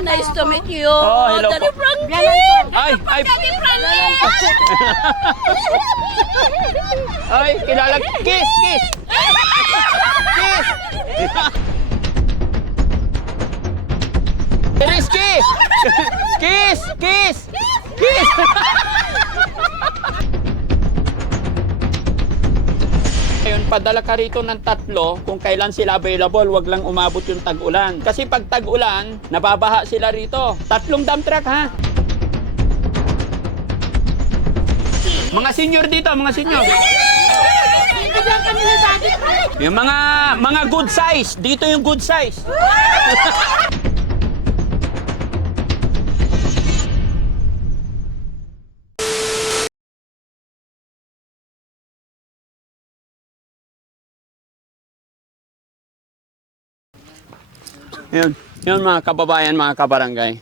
Nice to meet you. Oh, hello Daddy po. Frankie. Ay, Daddy Frankie. ay, kilala. Kiss, kiss. Kiss. Rizky! Kiss, kiss. Kiss. Ngayon, padala ka rito ng 3 kung kailan sila available, wag lang umabot yung tag-ulan. Kasi pag tag-ulan, nababaha sila rito. 3 dump truck, ha? Mga senior dito, mga senior. Yung mga good size, dito yung good size. Yun mga kababayan, mga kabarangay.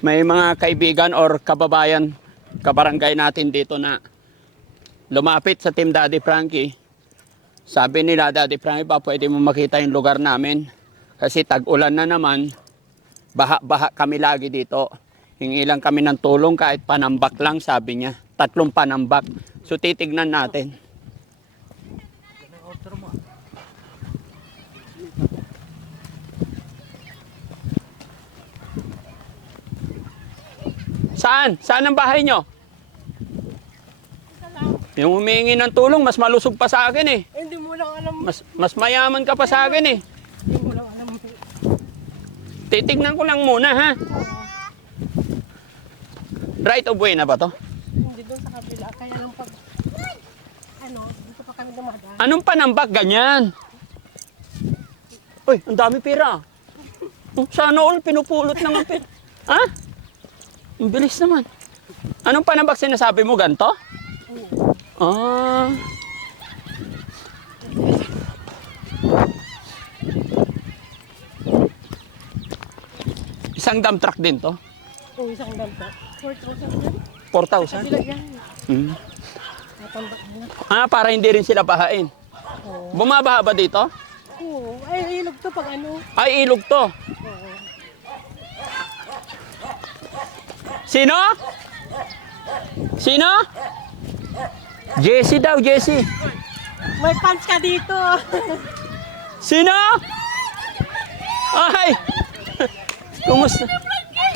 May mga kaibigan or kababayan, kabarangay natin dito na lumapit sa Team Daddy Frankie. Sabi nila, Daddy Frankie, ba pwede mo makita yung lugar namin? Kasi tag-ulan na naman, baha-baha kami lagi dito. Hingi lang kami ng tulong kahit panambak lang, sabi niya. 3 panambak. So titignan natin. Saan? Saan ang bahay nyo? Yung humingi ng tulong, mas malusog pa sa akin eh. Hindi mo lang alam. Mas mayaman ka pa sa akin eh. Hindi mo lang alam. Titignan ko lang muna ha. Right of way na ba to? Hindi doon sa kabila. Kaya lang pag... dito pa kami dumadaan. Anong panambak ganyan? Uy, ang dami pera. Sana all pinupulot ng ang pera. Ha? Ang bilis naman. Anong panambak sinasabi mo, ganito? Ah. Isang dump truck din to? Oo, isang danta. 4,000 yan. 4,000? Kabila yan. Hmm. Natambak mo. Ah, para hindi rin sila bahain. Oo. Bumabaha ba dito? Oo. Ay, ilog to pag ano. Ay, ilog to. Oo. Sino? Sino? Jessie daw, Jessie. May pants ka dito. Sino? Ay! Kumusta?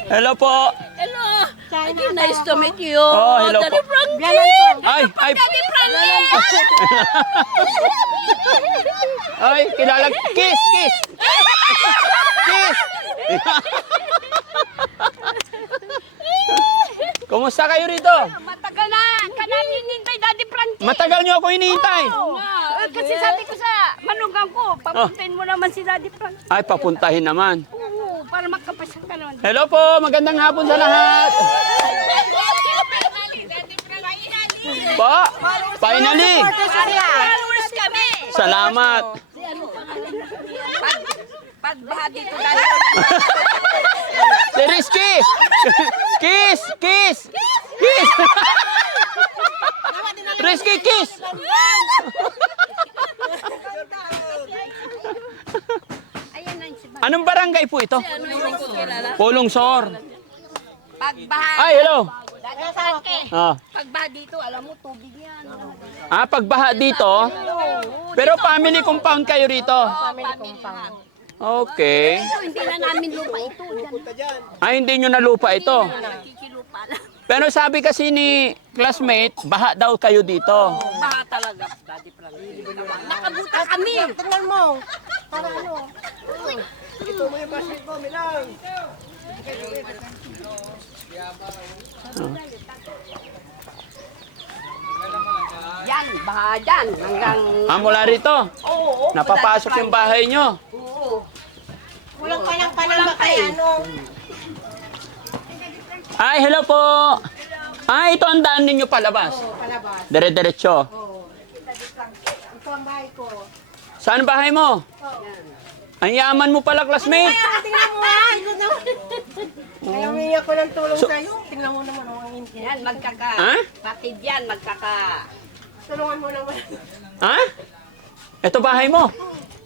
Hello po. Hello. Nice to meet you. Oh, hello Daddy po. Frankie. Biyanan to. Ay, Daddy Frankie. ay, kilala. Kiss, kiss. Kiss. Kumusta kayo rito? Matagal na. Kanang hinintay Daddy Frankie. Matagal niyo ako hinihintay. Kasi sabi ko sa manugang ko, papuntahin mo naman si Daddy Frankie. Ay, papuntahin naman. Oo, para makapasya ka naman. Hello po, magandang hapon sa lahat. Po, finally. Followers kami. Salamat. Pagbaha dito Daddy. Si Rizky. Kiss, kiss. Kiss. Rizky, kiss. Ayan na si Anong barangay po ito? Ano yung kilala? Pulong Sor. Pagbaha. Ay, hello. Daddy Frankie. Ah. Pagbaha dito, alam mo, tubig yan. Ah, pagbaha dito. Pero family compound kayo rito. Family compound. Okay. Ito, hindi na namin lupa ito. Ay, hindi nyo na lupa ito. Nakikilupa lang. Pero sabi kasi ni classmate, baha daw kayo dito. Baha talaga, Daddy Frankie. Nakabuta kami. Tingnan mo. Para ano. Yan, baha dyan. Hanggang... Ah, mula rito. Oo. Napapasok yung bahay nyo. Oo. Walang panang kay ano. Ay, hello po. Ah, ito ang daan ninyo palabas. Palabas. Dire-diretso. Oo. Ito ang bahay ko. Saan bahay mo? Ang yaman mo pala, classmate. Tingnan mo ha. Ikaw naman. Kaya humingi ako ng tulong sa'yo. Tingnan mo naman ang inti. Yan, magkaka... Ha? Patid yan, magkaka... Tulungan mo naman. Ha? Ito bahay mo.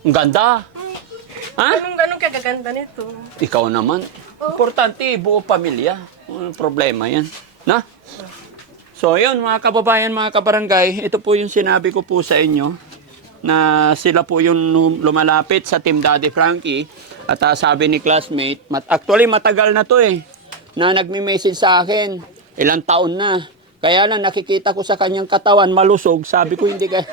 Ang ganda. Ha? Ganun kagaganda nito. Ikaw naman. Importante, buo pamilya. Walang problema yan. Na? So, yun, mga kababayan, mga kabarangay, ito po yung sinabi ko po sa inyo na sila po yung lumalapit sa Team Daddy Frankie. At sabi ni classmate, actually matagal na to na nagme-message sa akin. Ilang taon na. Kaya lang nakikita ko sa kanyang katawan malusog. Sabi ko hindi kaya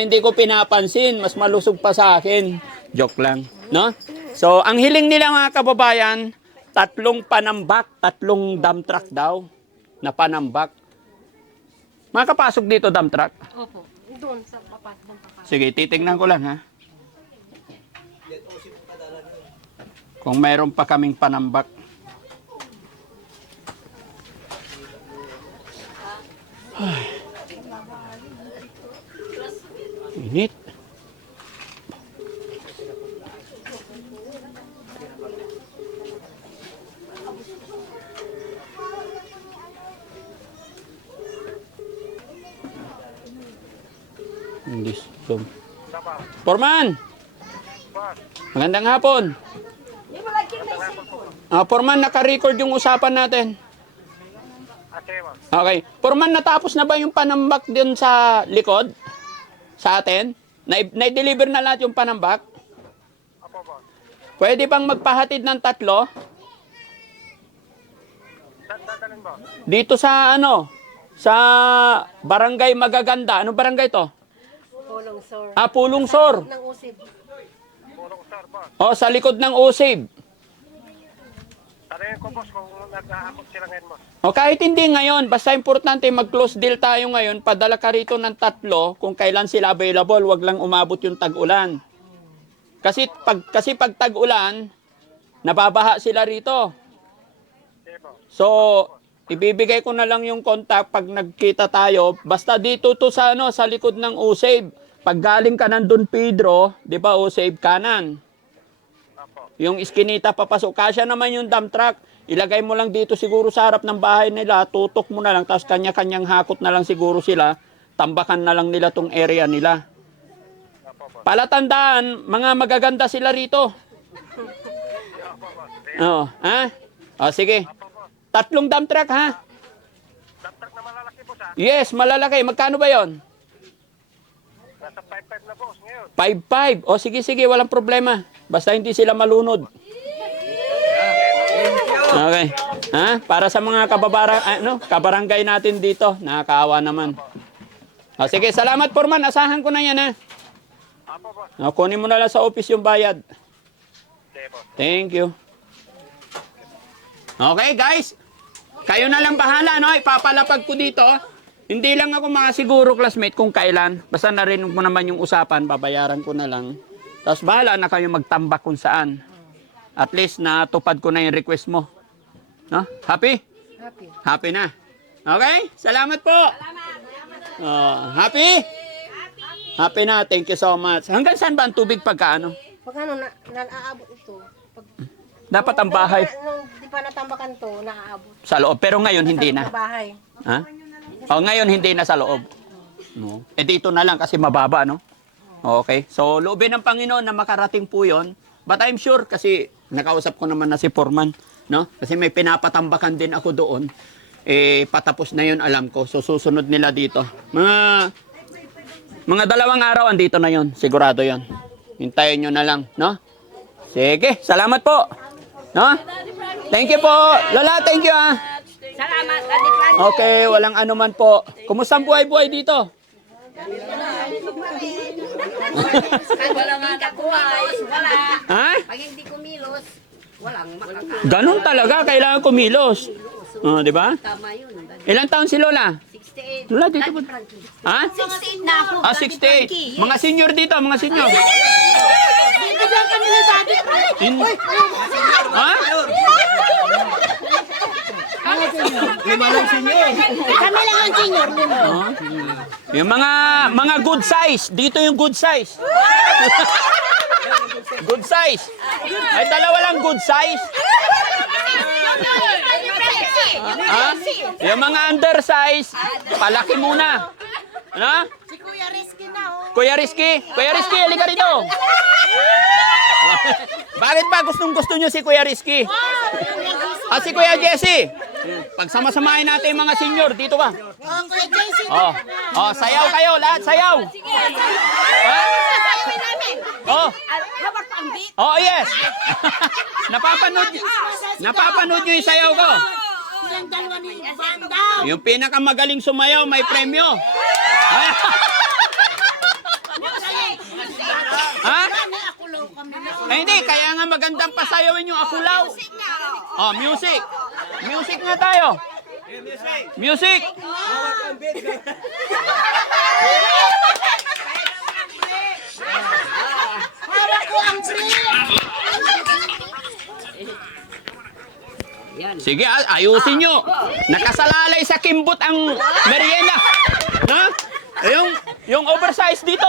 hindi ko pinapansin. Mas malusog pa sa akin. Joke lang. No? So, ang hiling nila mga kababayan, 3 panambak, 3 dump truck daw na panambak. Makapasok dito dump truck? Opo. Doon sa papas. Sige, titingnan ko lang ha. Kung mayroon pa kaming panambak. Ay. Init. Forman! Magandang hapon. Forman, naka-record yung usapan natin. Okay. Forman, natapos na ba yung panambak din sa likod? Sa atin? Na-deliver na lahat yung panambak? Pwede bang magpahatid ng 3? Dito sa sa Barangay Magaganda. Anong barangay to? Pulong sor. Pulong Sor. Ng usib. Sa likod ng Usib. Tanayin ko, boss, kung nag-aakot sila ngayon, boss. Kahit hindi ngayon, basta importante mag-close deal tayo ngayon, padala ka rito ng 3 kung kailan sila available, wag lang umabot yung tag-ulan. Kasi pag tag-ulan, nababaha sila rito. So, ibibigay ko na lang yung contact pag nagkita tayo. Basta dito to sa sa likod ng Usave. Pag galing ka ng Don Pedro, 'di ba, Usave kanan. Yung iskinita papasok. Kasya naman yung dump truck. Ilagay mo lang dito siguro sa harap ng bahay nila, tutok mo na lang, tapos kanya-kanyang hakot na lang siguro sila. Tambakan na lang nila tong area nila. Palatandaan, mga magaganda sila rito. Oo, ha? Sige. 3 dump truck, ha? Dump truck na malalaki, boss, ha? Yes, malalaki. Magkano ba yon? Nasa 5.5 na, boss, ngayon. 5.5. Sige, walang problema. Basta hindi sila malunod. Okay. Ha? Para sa mga kabarangay natin dito, nakakaawa naman. Sige, salamat, Forman. Asahan ko na yan, ha? Apo, boss. Kunin mo na lang sa office yung bayad. Okay, boss. Thank you. Okay, guys. Kayo na lang bahala, ipapalapag ko dito. Hindi lang ako makasiguro, classmate, kung kailan. Basta narinig mo naman yung usapan, babayaran ko na lang. Tapos bahala na kayo magtambak kung saan. At least natupad ko na yung request mo. No? Happy? Happy. Happy na. Okay? Salamat po. Happy? Happy na. Thank you so much. Hanggang saan ba ang tubig pagka Pag naaabot ito. Pag, Dapat ang bahay nung di pa natambakan to, naaabot. sa loob. Pero ngayon hindi na. Sa bahay. Ha? Ngayon hindi na sa loob. No. Dito na lang kasi mababa, no? Okay. So, loobin ng Panginoon na makarating po yon. But I'm sure kasi nakausap ko naman na si Forman, no? Kasi may pinapatambakan din ako doon. Patapos na yon, alam ko. So, susunod nila dito. Mga 2 araw andito na yon. Sigurado yon. Hintayin nyo na lang, no? Sige. Salamat po. No? Thank you po. Lola, thank you, ah. Salamat, Daddy Frankie. Okay, walang anuman po. Kumusta ang buhay-buhay dito? Wala nga nakuha. Wala. Ha? Pag hindi kumilos, walang makakain. Ganun talaga, kailangan kumilos. Di ba? Tama yun. Ilang taon si Lola? 68. Lola, dito po. Daddy Frankie. Ha? 68 na ako. 68. Mga senior dito, mga senior. Bigyan kami ni Daddy Frankie. Ha? Kami lang ang senior. Yung mga good size. Dito yung good size. Good size. Ay, 2 lang good size. Ha? Yung mga undersize, palaki muna. Ano? Si Kuya Rizky na, oh. Kuya Rizky, halika rito. Bakit ba gustong-gusto nyo si Kuya Rizky? Si Kuya Jesse. Pagsama-samahin natin yung mga senior. Dito ka. Kuya JC. Sayaw kayo. Lahat sayaw. Ha? Hawak pa ang beat. Yes. Napapanood nyo yung sayaw ko. Silang dalawa ni Banda. Yung pinakamagaling sumayaw, may premyo. Ha? Hindi, kaya nga magandang pasayawin yung akulaw. Music. Music nga tayo. Music. Para ko ang free. Sige, ayusin nyo. Nakasalalay sa kimbot ang merienda. Ha? Yung oversize dito.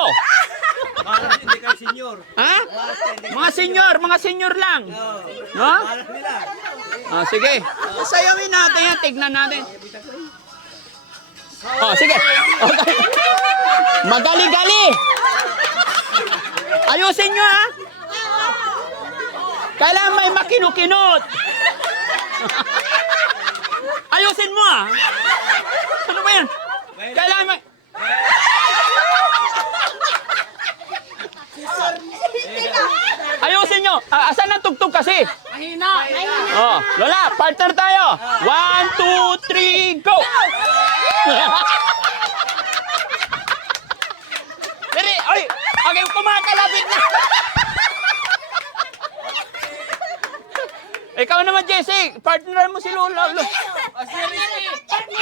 Para hindi ka senior. Ha? Mga senior lang. No? Sige. Sayawin natin yan, tignan natin. Sige. Okay. Magali-gali. Ayusin nyo, ha? Kailangan may makinukinot. Ayusin mo, ha? Ano ba yan? Kailangan may... Ayusin nyo. Asan ang tugtog kasi? Mahina. Lola, partner tayo. 1, 2, 3, go! Dali, okay, kumakalapit na. Ikaw naman, Jesse. Partner mo si Lola.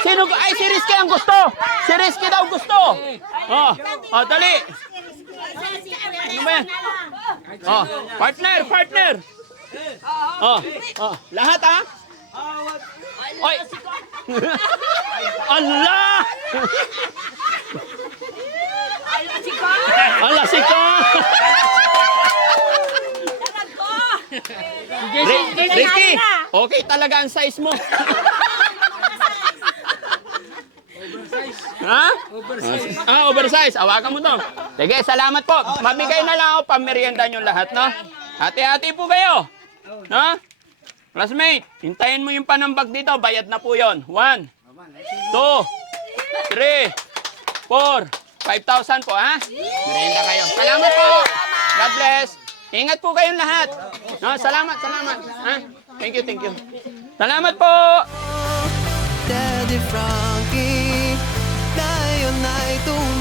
Sino? Si Rizky ang gusto. Si Rizky daw gusto. Dali. Ano ba yan? Partner. Lahat, ha? Oy. Allah! Allah, sika! Rizky, okay talaga ang size mo. Ha? Oversize. Awakan mo to. Sige, salamat po. Mamigay na lang ako, pamerienda nyo lahat, no? Hati-hati po kayo. No? Classmate, hintayin mo yung panambag dito. Bayad na po yon. 1, 2, 3, 4, 5,000 po, ha? Merienda kayo. Salamat po. God bless. Ingat po kayong lahat. No, salamat. Ha? Thank you. Salamat po. Daddy Frankie, ngayon ay tuwa.